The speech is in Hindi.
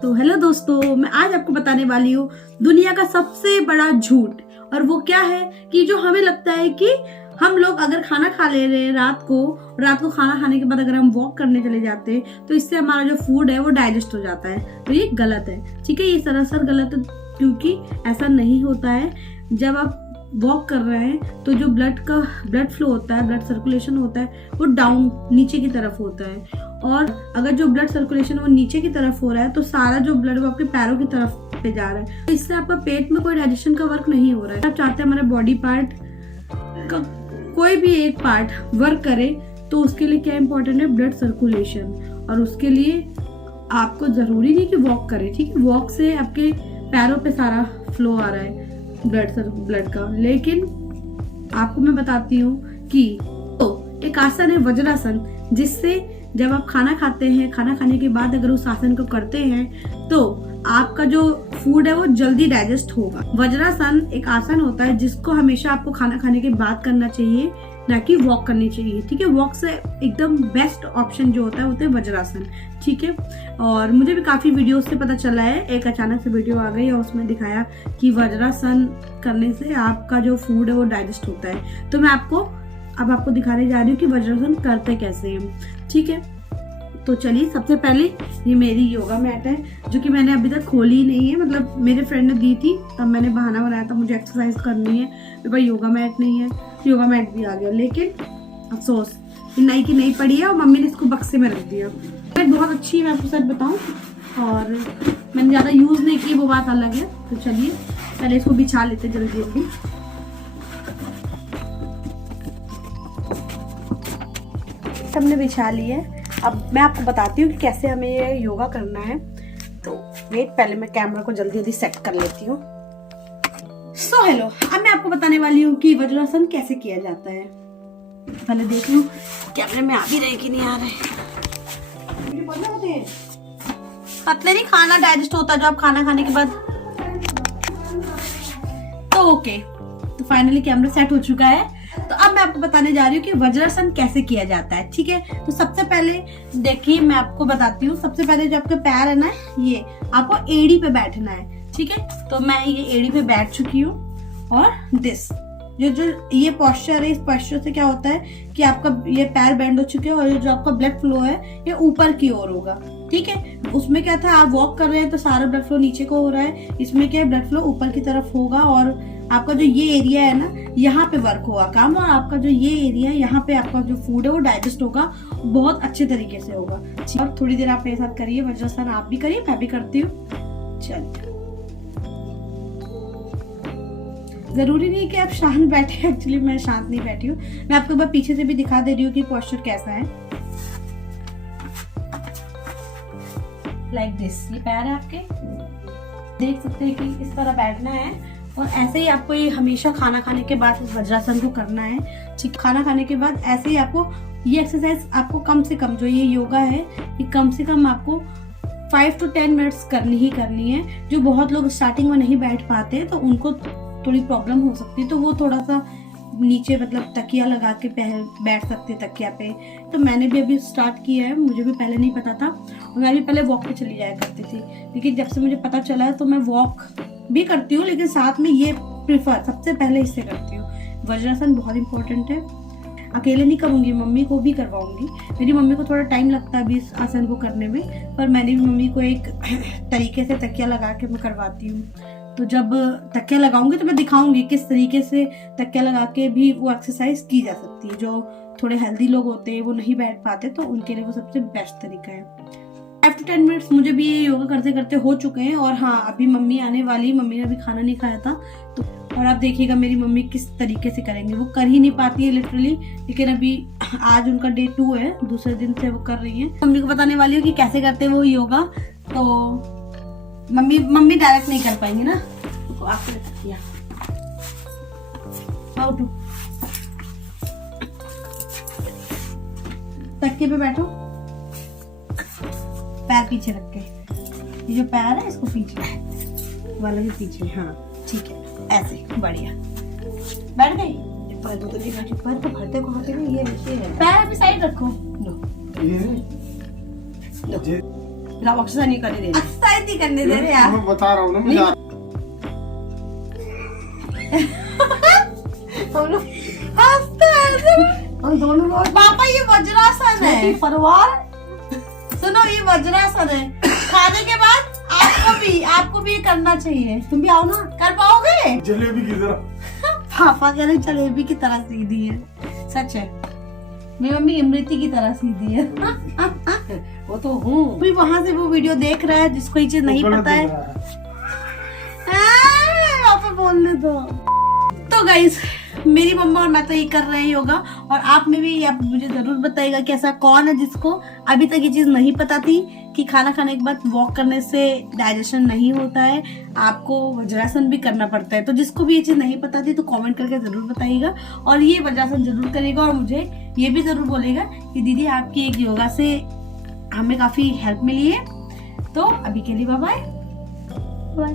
तो हेलो दोस्तों, मैं आज आपको बताने वाली हूँ दुनिया का सबसे बड़ा झूठ। और वो क्या है कि जो हमें लगता है कि हम लोग अगर खाना खा ले रहे हैं रात को खाना खाने के बाद अगर हम वॉक करने चले जाते हैं तो इससे हमारा जो फूड है वो डाइजेस्ट हो जाता है। तो ये गलत है, ठीक है। ये सरासर गलत है क्योंकि ऐसा नहीं होता है। जब आप वॉक कर रहे हैं तो जो ब्लड फ्लो होता है, ब्लड सर्कुलेशन होता है, वो डाउन नीचे की तरफ होता है। और अगर जो ब्लड सर्कुलेशन वो नीचे की तरफ हो रहा है तो सारा जो ब्लड वो आपके पैरों की तरफ पे जा रहा है। तो इससे आपका पेट में कोई डाइजेशन का वर्क नहीं हो रहा है। आप चाहते हैं हमारे बॉडी पार्ट का कोई भी एक पार्ट वर्क करे तो उसके लिए क्या इंपॉर्टेंट है, ब्लड सर्कुलेशन। और उसके लिए आपको जरूरी नहीं कि वॉक करें, ठीक है। वॉक से आपके पैरों पे सारा फ्लो आ रहा है ब्लड का। लेकिन आपको मैं बताती हूँ कि तो एक आसन है वज्रासन, जिससे जब आप खाना खाते हैं, खाना खाने के बाद अगर उस आसन को करते हैं तो आपका जो फूड है वो जल्दी डाइजेस्ट होगा। वज्रासन एक आसन होता है जिसको हमेशा आपको खाना खाने के बाद करना चाहिए, ना कि वॉक करनी चाहिए, ठीक है। वॉक से एकदम बेस्ट ऑप्शन जो होता है वो होता है वज्रासन, ठीक है। और मुझे भी काफी वीडियो से पता चला है, एक अचानक से वीडियो आ गई और उसमें दिखाया कि वज्रासन करने से आपका जो फूड है वो डाइजेस्ट होता है। तो मैं अब आपको दिखाने जा रही हूँ कि वज्रासन करते कैसे हैं, ठीक है। तो चलिए, सबसे पहले ये मेरी योगा मैट है जो कि मैंने अभी तक खोली नहीं है, मतलब मेरे फ्रेंड ने दी थी तब मैंने बहाना बनाया था मुझे एक्सरसाइज करनी है, मेरे पास योगा मैट नहीं है। योगा मैट भी आ गया, लेकिन अफसोस नई की नई पड़ी है और मम्मी ने इसको बक्से में रख दिया। मैट बहुत अच्छी है, मैं आपको सच बताऊं, और मैंने ज़्यादा यूज़ नहीं की, वो बात अलग है। तो चलिए पहले इसको बिछा लेते जल्दी जल्दी। सबने बिछा लिया है। अब मैं आपको बताती हूँ कि कैसे हमें ये योगा करना है। तो वेट, पहले मैं कैमरा को जल्दी जल्दी सेट कर लेती हूँ। सो हेलो, अब मैं आपको बताने वाली हूँ कि वज्रासन कैसे किया जाता है। पहले देख लूँ कैमरे में आ भी रहे कि नहीं आ रहे। पतले नहीं, खाना डाइजेस्ट होता है जो आप खाना खाने के बाद। तो ओके, तो फाइनली कैमरा सेट हो चुका है। तो अब मैं आपको बताने जा रही हूँ कि वज्रासन कैसे किया जाता है, ठीक है। तो सबसे पहले देखिए, मैं आपको बताती हूँ। सबसे पहले जो आपके पैर है ना, ये आपको एड़ी पे बैठना है, ठीक है। तो मैं ये एड़ी पे बैठ चुकी हूँ और जो ये पोस्चर है, इस पोस्चर से क्या होता है कि आपका ये पैर बेंड हो चुके हैं और जो आपका ब्लड फ्लो है ये ऊपर की ओर होगा, ठीक है। उसमें क्या था, आप वॉक कर रहे हैं तो सारा ब्लड फ्लो नीचे को हो रहा है, इसमें क्या है ब्लड फ्लो ऊपर की तरफ होगा और आपका जो ये एरिया है ना, यहाँ पे वर्क होगा काम, और आपका जो ये एरिया है यहाँ पे आपका जो फूड है वो डाइजेस्ट होगा, बहुत अच्छे तरीके से होगा। और थोड़ी देर आप मेरे साथ करिए वज्रासन, आप भी करिए, मैं भी करती हूँ। चलिए, जरूरी नहीं कि आप शांत बैठे, एक्चुअली मैं शांत नहीं बैठी हूँ। मैं आपको एक बार पीछे से भी दिखा दे रही हूँ कि पोस्चर कैसा है। लाइक दिस, ये पैर है आपके, देख सकते हैं कि इस तरह बैठना है। और ऐसे ही आपको ये हमेशा खाना खाने के बाद इस वज्रासन को करना है, ठीक। खाना खाने के बाद ऐसे ही आपको ये एक्सरसाइज आपको कम से कम, जो ये योगा है ये कम से कम आपको 5 to 10 मिनट्स करनी ही करनी है। जो बहुत लोग स्टार्टिंग में नहीं बैठ पाते तो उनको थोड़ी प्रॉब्लम हो सकती है, तो वो थोड़ा सा नीचे मतलब तकिया लगा के बैठ सकते हैं तकिया पे। तो मैंने भी अभी स्टार्ट किया है, मुझे भी पहले नहीं पता था और मैं भी पहले वॉक पे चली जाया करती थी, लेकिन जब से मुझे पता चला है तो मैं वॉक भी करती हूँ, लेकिन साथ में ये प्रिफर सबसे पहले इससे करती हूँ। वज्रासन बहुत इंपॉर्टेंट है, अकेले नहीं करूँगी, मम्मी को भी करवाऊंगी। मेरी मम्मी को थोड़ा टाइम लगता है अभी इस आसन को करने में, पर मैंने भी मम्मी को एक तरीके से तकिया लगा के मैं करवाती हूँ। तो जब तकिया लगाऊंगी तो मैं दिखाऊंगी किस तरीके से तकिया लगा के भी वो एक्सरसाइज की जा सकती है। जो थोड़े हेल्दी लोग होते हैं वो नहीं बैठ पाते तो उनके लिए वो सबसे बेस्ट तरीका है। 5 to 10 मिनट्स मुझे भी ये योगा करते करते हो चुके हैं। और हाँ, अभी मम्मी आने वाली, मम्मी ने अभी खाना नहीं खाया था तो, और आप देखिएगा मेरी मम्मी किस तरीके से करेंगे। वो कर ही नहीं पाती है लिटरली, लेकिन अभी आज उनका डे 2 है, दूसरे दिन से वो कर रही है। मम्मी को बताने वाली हूँ कि कैसे करते हैं वो योगा। तो मम्मी डायरेक्ट नहीं कर पाएंगे ना, तो आपको किया हाउ टू। तकिए पे बैठो, पैर पीछे रख के, ये जो पैर है इसको पीछे वाला भी पीछे, हाँ ठीक है, ऐसे बढ़िया बैठ गई। पैर तो दिखा, पैर तो भरते को नहीं, ये नीचे है, पैर अपनी साइड रखो। लो एक्सरसाइज नहीं करने दे रहे, एक्सरसाइज नहीं करने दे रहे यार, मैं बता रहा हूँ ना मुझे। हम लोग हंसते हैं, हम दोनों लोग पापा ये वज्रासन है, परिवार। सुनो ये वज्रासन है, खाने के बाद आपको भी ये करना चाहिए। तुम भी आओ ना, कर पाओगे? जलेबी की तरह। पापा कह रहे जलेबी की तरह सीधी है, सच है। मेरी मम्मी इमरती की तरह सीधी है। वो तो हूँ। अभी वहां से वो वीडियो देख रहा है जिसको ये चीज नहीं पता है। पापा बोलने दो। तो गाइस मेरी मम्मा और मैं तो ये कर रहे हैं योगा, और आप में भी आप मुझे जरूर बताइएगा कि ऐसा कौन है जिसको अभी तक ये चीज नहीं पता थी कि खाना खाने के बाद वॉक करने से डाइजेशन नहीं होता है, आपको वज्रासन भी करना पड़ता है। तो जिसको भी ये चीज नहीं पता थी तो कमेंट करके जरूर बताइएगा, और ये वज्रासन जरूर करेगा, और मुझे ये भी जरूर बोलेगा कि दीदी आपकी एक योगा से हमें काफी हेल्प मिली है। तो अभी के लिए बाय बाय।